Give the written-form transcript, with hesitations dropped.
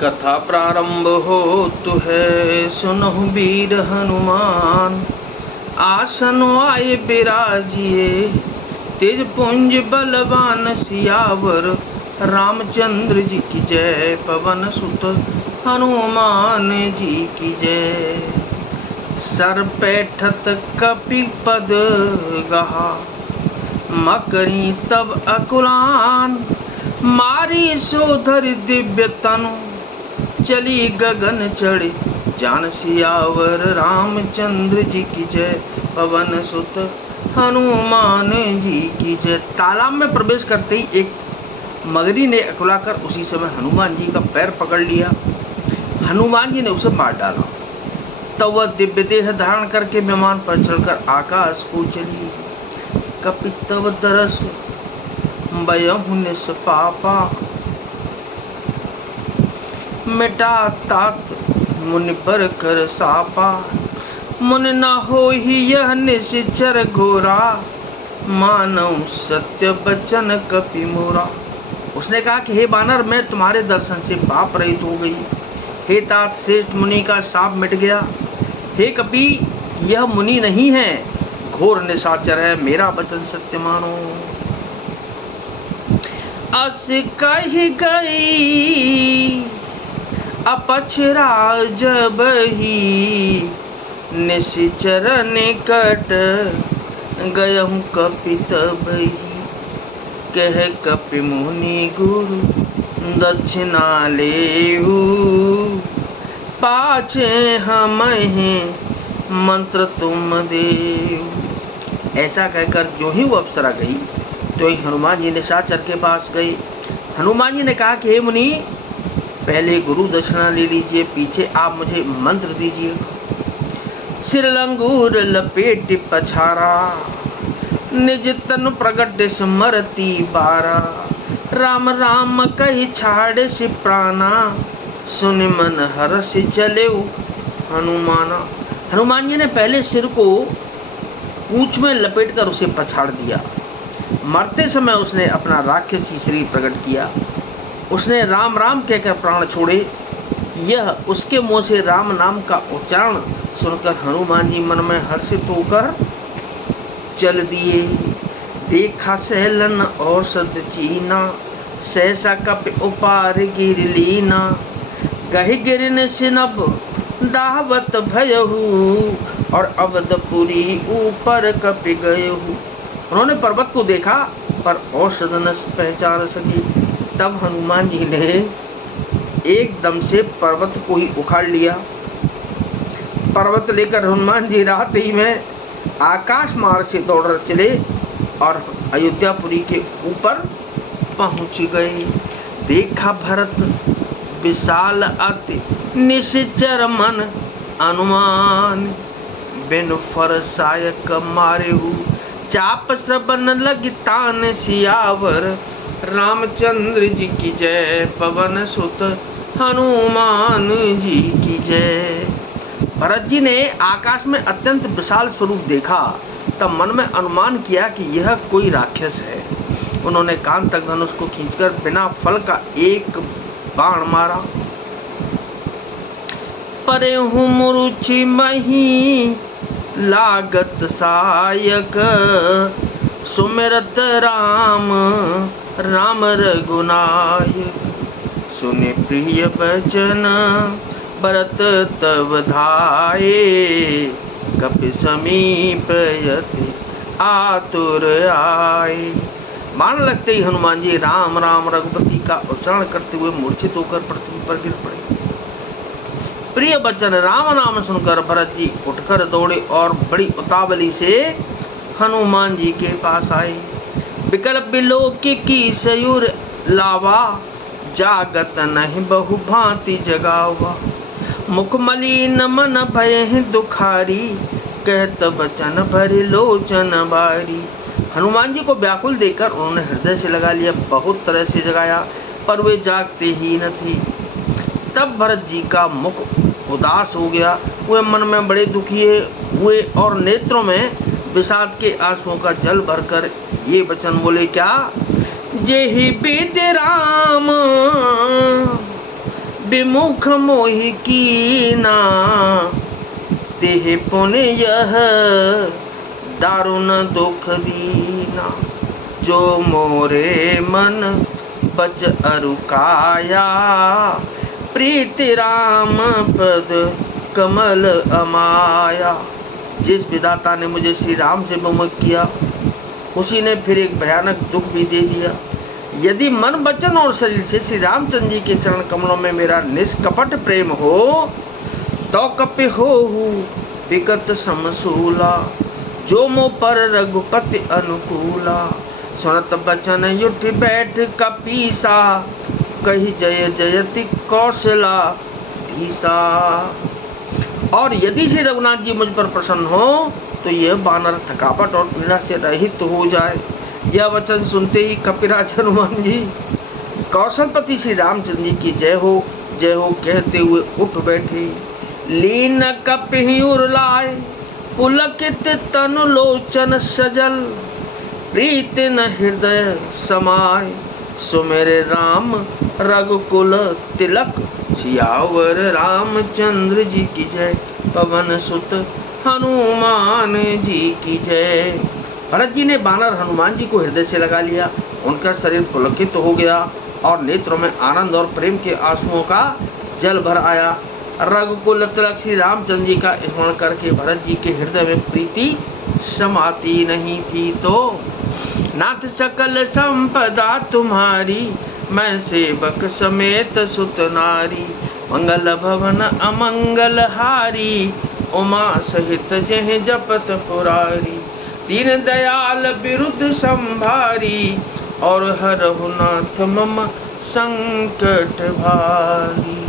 कथा प्रारंभ होतु है, सुनहु वीर हनुमान। आसन आए बिराजिए, तेज पुंज बलवान सियावर। रामचंद्र जी की जय, पवन सुत हनुमान जी की जय। सर पैठत कपि पद गहा, मकरी तब अकुलान। मारी सोधर दिव्य तनु, चली गगन चढ़े जान सियावर। रामचंद्र जी की जय, पवन सुत हनुमान जी की जय। तालाब में प्रवेश करते ही एक मगरी ने अकुलाकर उसी समय हनुमान जी का पैर पकड़ लिया। हनुमान जी ने उसे मार डाला। तब वह दिव्य देह धारण करके विमान पर चढ़कर आकाश को चली। कपि तब दरस बयहु निष्पापा, मिटा तात मुनि बर कर सापा। मुनि न होहि यह निश्चर घोरा, मानव सत्य बचन कपि मोरा। उसने कहा कि हे बानर, मैं तुम्हारे दर्शन से पाप रहित हो गई। हे तात, श्रेष्ठ मुनि का शाप मिट गया। हे कपि, यह मुनि नहीं है, घोर निशाचर है, मेरा वचन सत्य मानो। अस कहि गई अपछरा जबहि, निश्चर निकट गयहु कपि तबहि। कह कपि मुनि गुरु दक्षिणा लेहु, पाछे हमहि मंत्र तुम देहु। ऐसा कहकर जो ही वो अप्सरा गई, तो ही हनुमान जी निशाचर के पास गए। हनुमान जी ने कहा कि हे मुनि, पहले गुरु दक्षिणा ले लीजिए, पीछे आप मुझे मंत्र दीजिए। सिर लंगूर लपेट पछारा, निज तन प्रगट स्मरती बारा। राम राम कहि छाड़े से प्राणा, सुनि मन हरष चले हनुमाना। हनुमान जी ने पहले सिर को पूंछ में लपेटकर उसे पछाड़ दिया। मरते समय उसने अपना राक्षसी शरीर प्रकट किया। उसने राम राम कहकर प्राण छोड़े। यह उसके मुंह से राम नाम का उच्चारण सुनकर हनुमान जी मन में हर्षित होकर चल दिए। देखा सहलन औषध चीना, सहसा कपि उपार गिर लीना। गहि गिरन सिनब दाहवत भयहु, और अवधपुरी ऊपर कपि गयहु। उन्होंने पर्वत को देखा पर औषध न पहचान सके। तब हनुमान जी ने एकदम से पर्वत को ही उखाड़ लिया। पर्वत लेकर हनुमान जी रात ही में आकाश मार्ग से दौड़ चले और अयोध्यापुरी के ऊपर पहुंच गए। देखा भरत विशाल अति, निश्चर मन अनुमान। बिनु फर सायक मारेहु, चाप श्रवण लगी तान सियावर। रामचंद्र जी की जय, पवन सुत हनुमान जी की जय। भरत जी ने आकाश में अत्यंत विशाल स्वरूप देखा, तब मन में अनुमान किया कि यह कोई राक्षस है। उन्होंने कान तक धनुष को खींचकर बिना फल का एक बाण मारा। परे हूँ मुरुचि मही लागत सायक, सुमिरत राम राम रघुनायक। सुने प्रिय बचन भरत तब धाये, कपि समीप यति आतुर आए। बाण लगते ही हनुमान जी राम राम रघुपति का उच्चारण करते हुए मूर्छित होकर पृथ्वी पर गिर पड़े। प्रिय बचन राम नाम सुनकर भरत जी उठकर दौड़े और बड़ी उतावली से हनुमान जी के पास आए। विकल बिलोक की सयुर लावा, जागत नहीं बहु भांति जगावा। मुख मलिन मन भय दुखारी, कहत बचन भरि लोचन बारी। हनुमान जी को व्याकुल देखकर उन्होंने हृदय से लगा लिया। बहुत तरह से जगाया पर वे जागते ही न थे। तब भरत जी का मुख उदास हो गया। वे मन में बड़े दुखी हुए और नेत्रों में विषाद के आंसुओं का जल भरकर ये वचन बोले, क्या जेहि विधि राम विमुख मोहि कीना, तेहि पुण्य यह दारुण दुख दीना। जो मोरे मन बच अरु काया, प्रीति राम पद कमल अमाया। जिस विधाता ने मुझे श्री राम से विमुख किया, उसी ने फिर एक भयानक दुख भी दे दिया। यदि मन वचन और शरीर से श्री रामचंद्र जी के चरण कमलों में मेरा निष्कपट प्रेम हो, तो कपि होहु विगत समसूला। जो मो पर रघुपति अनुकूला, सुनत बचन उठ बैठ कपीसा। कही जय जयति कौशला धीसा। और यदि श्री रघुनाथ जी मुझ पर प्रसन्न हो, तो यह बानर थकावट और पीड़ा से रहित हो जाए। यह वचन सुनते ही कपिराज हनुमान जी कौशलपति श्री रामचंद्र जी की जय हो कहते हुए उठ बैठे। लीन कपि उरलाए, पुलकित तनु लोचन सजल। प्रीति न हृदय समाय, सुमेरे राम रघुकुल तिलक। सियावर रामचंद्र जी की जय, पवन सुत हनुमान जी की जय। भरत जी ने बानर हनुमान जी को हृदय से लगा लिया। उनका शरीर पुलकित हो गया और नेत्रों में आनंद और प्रेम के आंसुओं का जल भर आया। रघुकुल तिलक श्री रामचंद्र जी का स्मरण करके भरत जी के हृदय में प्रीति समाती नहीं थी। तो नाथ सकल संपदा तुम्हारी, मैं सेवक समेत सुत नारी। मंगल भवन अमंगल हारी, उमा सहित जह जपत पुरारी। दीन दयाल विरुद्ध संभारी, और हरहु नाथ मम संकट भारी।